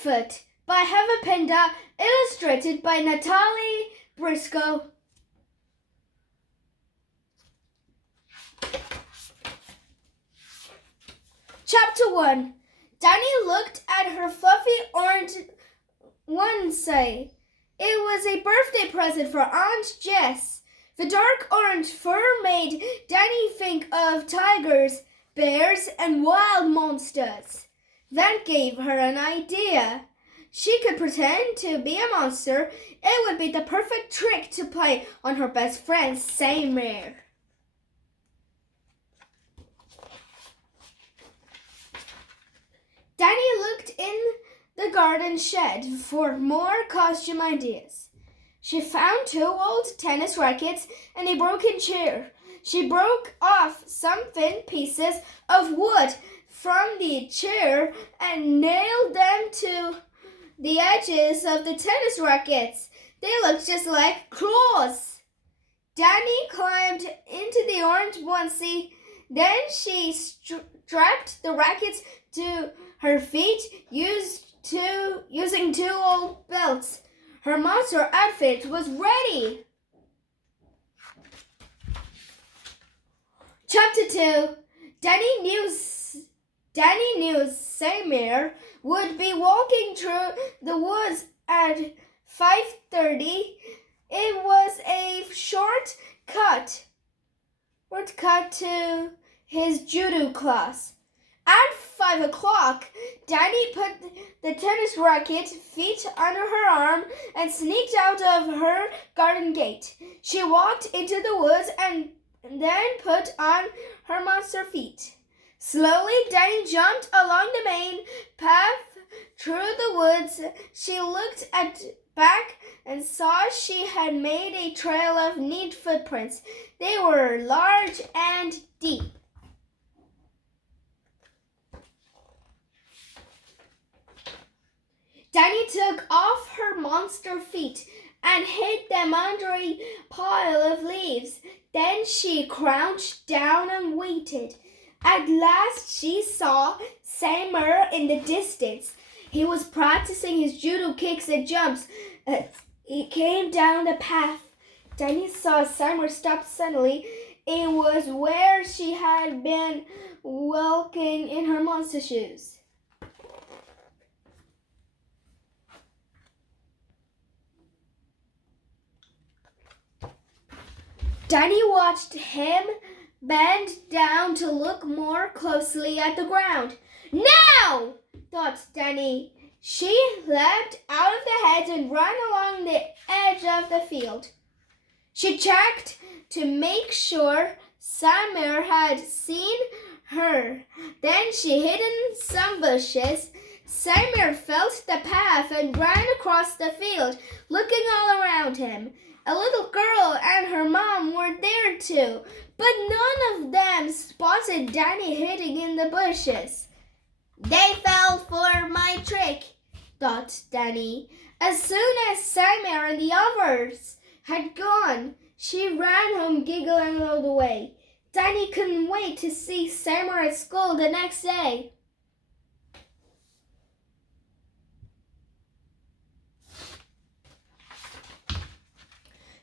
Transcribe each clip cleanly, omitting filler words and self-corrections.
Bigfoot by Pindar, illustrated by Natalie Briscoe. Chapter 1. Danny looked at her fluffy orange onesie. It was a birthday present for Aunt Jess. The dark orange fur made Danny think of tigers, bears, and wild monsters. That gave her an idea. She could pretend to be a monster. It would be the perfect trick to play on her best friend, Samir. Danny looked in the garden shed for more costume ideas. She found 2 old tennis rackets and a broken chair. She broke off some thin pieces of wood from the chair and nailed them to the edges of the tennis rackets. They looked just like claws. Danny climbed into the orange onesie. Then she strapped the rackets to her feet using 2 old belts. Her monster outfit was ready. Chapter 2. Danny knew Samir would be walking through the woods at 5:30. It was a shortcut to his judo class. At 5 o'clock, Danny put the tennis racket feet under her arm and sneaked out of her garden gate. She walked into the woods and then put on her monster feet. Slowly, Danny jumped along the main path through the woods. She looked back and saw she had made a trail of neat footprints. They were large and deep. Danny took off her monster feet and hid them under a pile of leaves. Then she crouched down and waited. At last she saw Samir in the distance. He was practicing his judo kicks and jumps. He came down the path. Danny saw Samir stop suddenly. It was where she had been walking in her monster shoes. Danny watched him bend down to look more closely at the ground. Now, thought Danny. She leapt out of the hedge and ran along the edge of the field. She checked to make sure Samir had seen her. Then she hid in some bushes. Samir felt the path and ran across the field, looking all around him. A little girl and her mom were there too, but none of them spotted Danny hiding in the bushes. They fell for my trick, thought Danny. As soon as Samir and the others had gone, she ran home giggling all the way. Danny couldn't wait to see Samir at school the next day.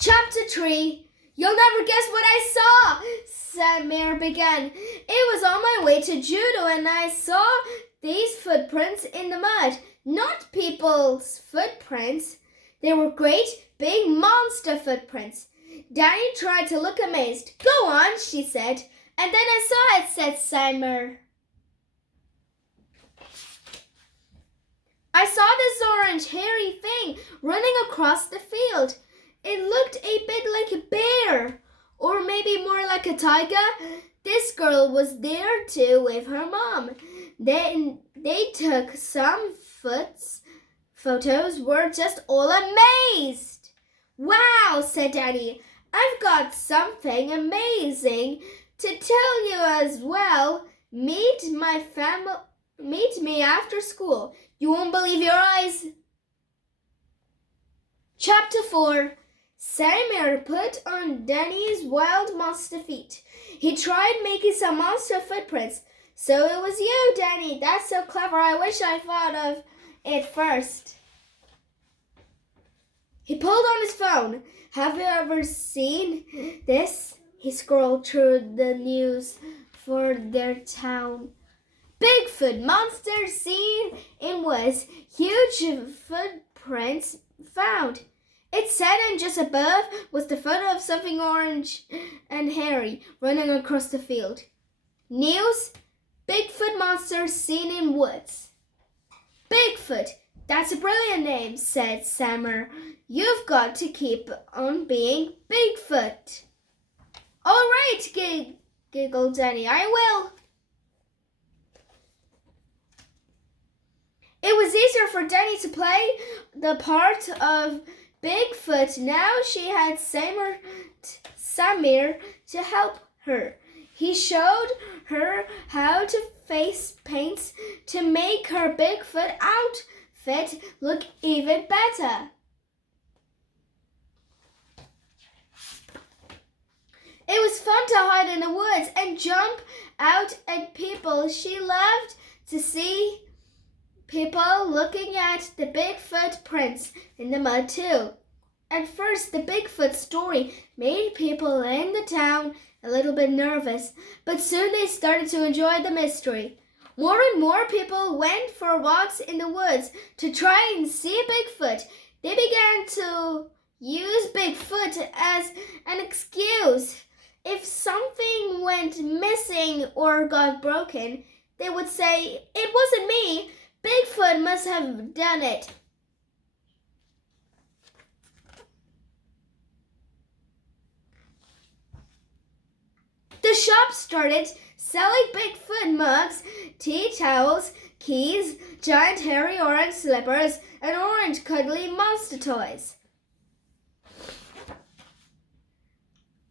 Chapter 3. You'll never guess what I saw, Samir began. It was on my way to judo and I saw these footprints in the mud. Not people's footprints. They were great, big monster footprints. Danny tried to look amazed. Go on, she said. And then I saw it, said Samir. I saw this orange hairy thing running across the field. It looked a bit like a bear, or maybe more like a tiger. This girl was there too with her mom. Then they took some photos. Were just all amazed. Wow, said Danny. I've got something amazing to tell you as well. Meet me after school. You won't believe your eyes. Chapter 4. Samir put on Danny's wild monster feet. He tried making some monster footprints. So it was you, Danny. That's so clever. I wish I thought of it first. He pulled on his phone. Have you ever seen this? He scrolled through the news for their town. Bigfoot monster seen in woods. Huge footprints found. It said, and just above was the photo of something orange and hairy running across the field. News: Bigfoot monster seen in woods. Bigfoot, that's a brilliant name, said Summer. You've got to keep on being Bigfoot. All right, giggled Danny, I will. It was easier for Danny to play the part of Bigfoot. Now she had Samir to help her. He showed her how to face paints to make her Bigfoot outfit look even better. It was fun to hide in the woods and jump out at people. She loved to see people looking at the Bigfoot prints in the mud too. At first, the Bigfoot story made people in the town a little bit nervous, but soon they started to enjoy the mystery. More and more people went for walks in the woods to try and see Bigfoot. They began to use Bigfoot as an excuse. If something went missing or got broken, they would say, "It wasn't me. Bigfoot must have done it." The shop started selling Bigfoot mugs, tea towels, keys, giant hairy orange slippers, and orange cuddly monster toys.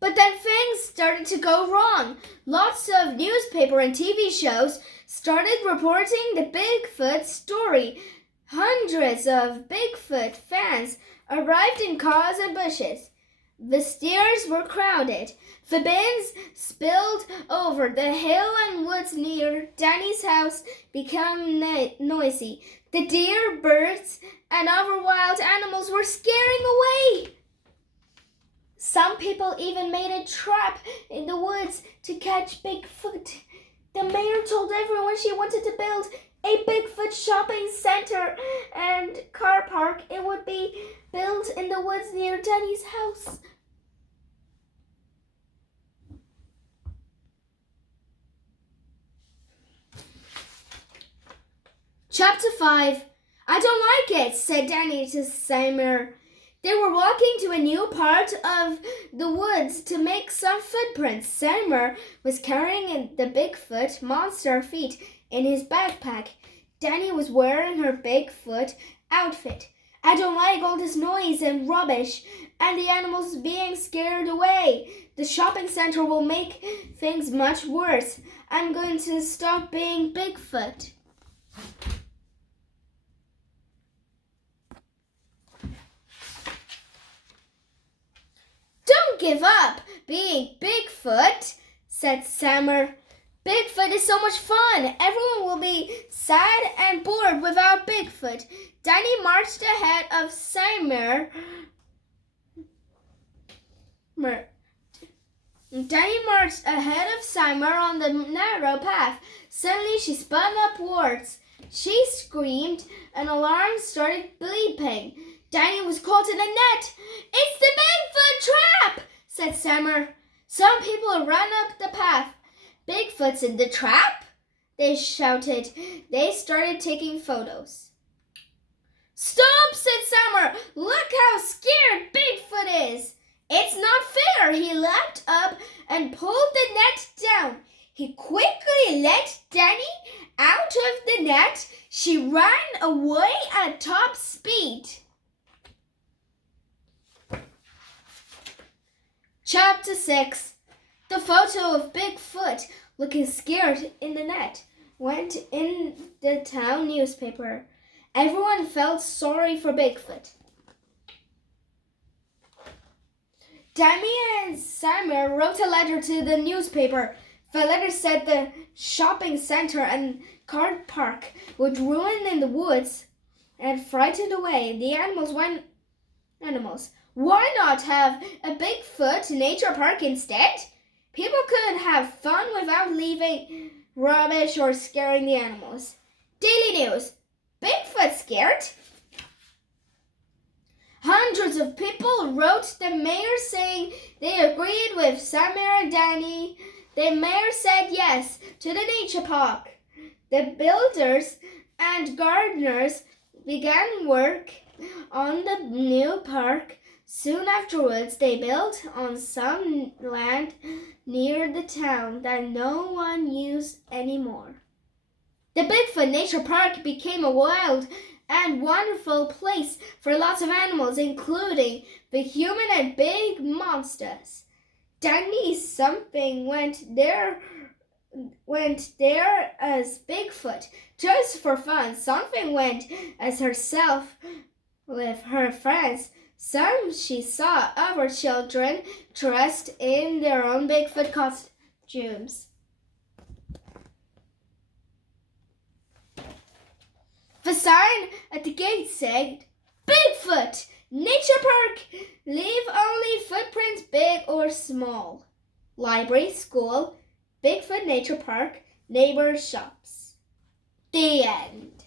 But then things started to go wrong. Lots of newspaper and TV shows started reporting the Bigfoot story. Hundreds of Bigfoot fans arrived in cars and bushes. The steers were crowded. The bins spilled over. The hill and woods near Danny's house became noisy. The deer, birds, and other wild animals were scaring away. Some people even made a trap in the woods to catch Bigfoot. The mayor told everyone she wanted to build a Bigfoot shopping center and car park. It would be built in the woods near Danny's house. Chapter 5. I don't like it, said Danny to Summer. They were walking to a new part of the woods to make some footprints. Summer was carrying the Bigfoot monster feet in his backpack. Danny was wearing her Bigfoot outfit. I don't like all this noise and rubbish and the animals being scared away. The shopping center will make things much worse. I'm going to stop being Bigfoot. Don't give up being Bigfoot, said Summer. Bigfoot is so much fun. Everyone will be sad and bored without Bigfoot. Danny marched ahead of Summer. Danny marched ahead of Summer on the narrow path. Suddenly she spun upwards. She screamed. An alarm started bleeping. Danny was caught in a net. It's the Bigfoot trap, said Summer. Some people ran up the path. Bigfoot's in the trap? They shouted. They started taking photos. Stop, said Summer. Look how scared Bigfoot is. It's not fair. He leapt up and pulled the net down. He quickly let Danny out of the net. She ran away at top speed. Chapter 6. The photo of Bigfoot looking scared in the net went in the town newspaper. Everyone felt sorry for Bigfoot. Danny and Summer wrote a letter to the newspaper. The letter said the shopping center and car park would ruin in the woods. and frightened away the animals. Why not have a Bigfoot nature park instead? People could have fun without leaving rubbish or scaring the animals. Daily News. Bigfoot scared? Hundreds of people wrote the mayor saying they agreed with Samir and Danny. The mayor said yes to the nature park. The builders and gardeners began work on the new park. Soon afterwards, they built on some land near the town that no one used anymore. The Bigfoot Nature Park became a wild and wonderful place for lots of animals, including the human and big monsters. Danny something went there as Bigfoot just for fun. Something went as herself with her friends. Some she saw other children dressed in their own Bigfoot costumes. The sign at the gate said, Bigfoot Nature Park. Leave only footprints, big or small. Library, school, Bigfoot Nature Park, neighbor shops. The end.